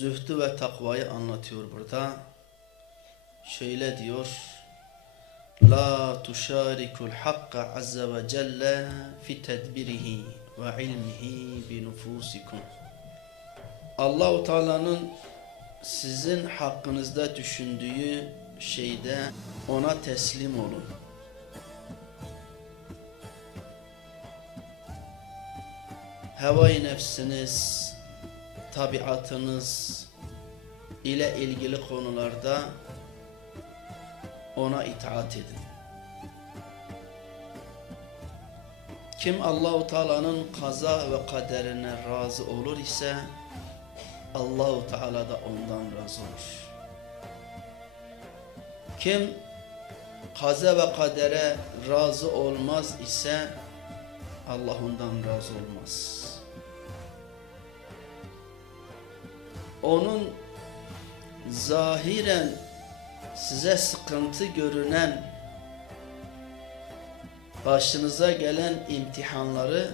zühdü ve takvayı anlatıyor burada. Şöyle diyor. La tuşarikul hakka azze ve celle fi tedbirihi ve ilmihi bi nufusikum. Allahu Teala'nın sizin hakkınızda düşündüğü şeyde ona teslim olun. Hevai nefsiniz, tabiatınız ile ilgili konularda ona itaat edin. Kim Allahu Teala'nın kaza ve kaderine razı olur ise Allahu Teala da ondan razı olur. Kim kaza ve kadere razı olmaz ise Allah ondan razı olmaz. Onun zahiren size sıkıntı görünen başınıza gelen imtihanları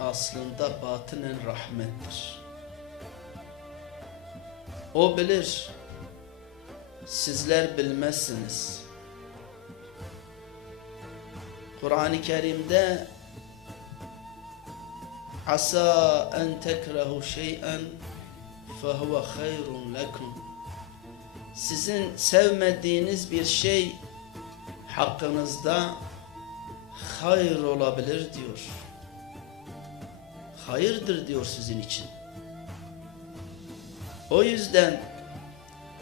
aslında batinen rahmettir. O bilir, sizler bilmezsiniz. Kur'an-ı Kerim'de Asa en tekrehu şey'en fehuve hayrun lekum Sizin sevmediğiniz bir şey hakkınızda hayır olabilir diyor. Hayırdır diyor sizin için. O yüzden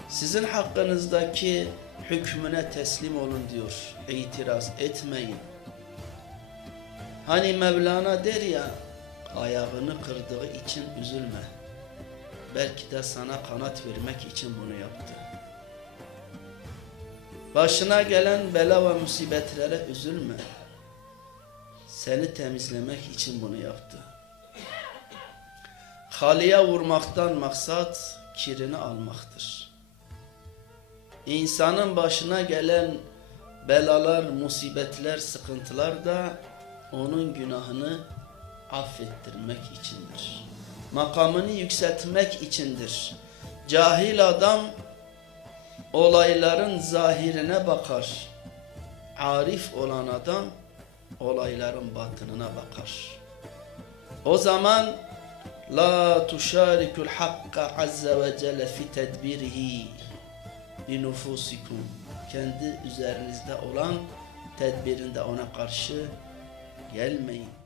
sizin hakkınızdaki hükmüne teslim olun diyor. İtiraz etmeyin. Hani Mevlana der ya ayağını kırdığı için üzülme. Belki de sana kanat vermek için bunu yaptı. Başına gelen bela ve musibetlere üzülme. Seni temizlemek için bunu yaptı. Halıya vurmaktan maksat kirini almaktır. İnsanın başına gelen belalar, musibetler, sıkıntılar da onun günahını affettirmek içindir. Makamını yükseltmek içindir. Cahil adam olayların zahirine bakar. Arif olan adam olayların batınına bakar. O zaman la tuşarikul hakka azze ve celle fi tedbirihi bi nufusikum kendi üzerinizde olan tedbirinde ona karşı gelmeyin.